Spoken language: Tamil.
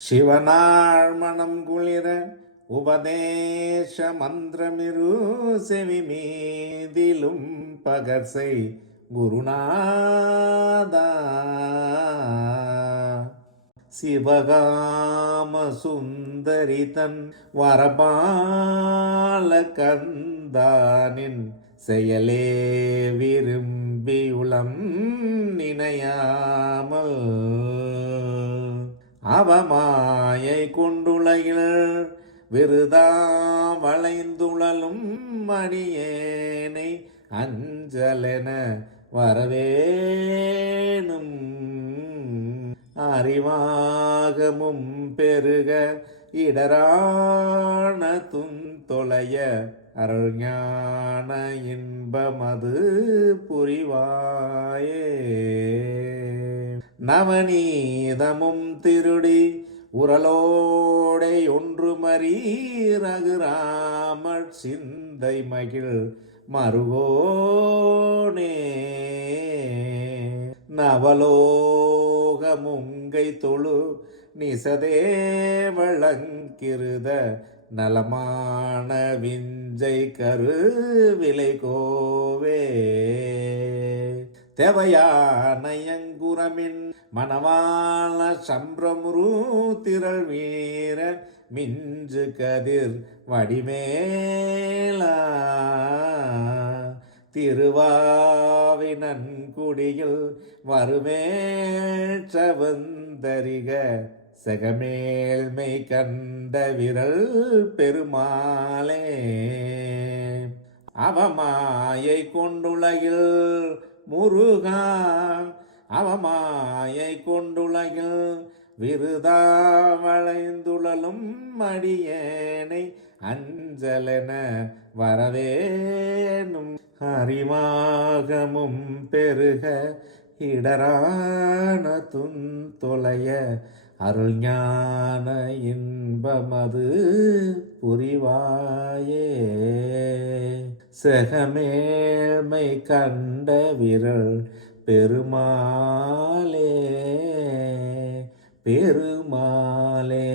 சிவனார் மனம் குளிர உபதேச மந்திரமிரு செவி மீதிலும் பகர்சை குருநாதா. சிவகாம சுந்தரி தன் வரபால கந்தானின் செயலே விரும்பியுளம் நினையாமல் அவமாயை கொண்டுலகில் விருதா வளைந்துழலும் மடியேனை அஞ்சலென வரவேணும். அறிவாகமும் பெருக இடரான துந்தொலைய அருள்ஞான இன்பமது புரிவாயே. நவநீதமும் திருடி உரலோடை ஒன்றுமறி ரகுராம சிந்தை மகிழ் மருகோனே. நவலோகமுங்கை தொழு நிசதேவளங்கிருத நலமான விஞ்சை கருவிலை கோவே. தேவையானயங்குரமின் மணவாள சம்பிரமுரு திரள் வீர மிஞ்சு கதிர் வடிமேலா. திருவாவினன்குடியில் வருவேற்றவந்தரிக செகமேல்மை கண்ட விரல் பெருமாளே. அவமாயை கொண்டுலகில் முருகா அவமாயை கொண்டுலகில் விருதா வளைந்துழலும் மடியேனை அஞ்சலென வரவேணும். அறிவாகமும் பெருக இடரான துந்தொலைய அருள்ஞான இன்பமது புரிவாயே. செகமேல்மை கண்ட விரல் பெருமாளே பெருமாளே.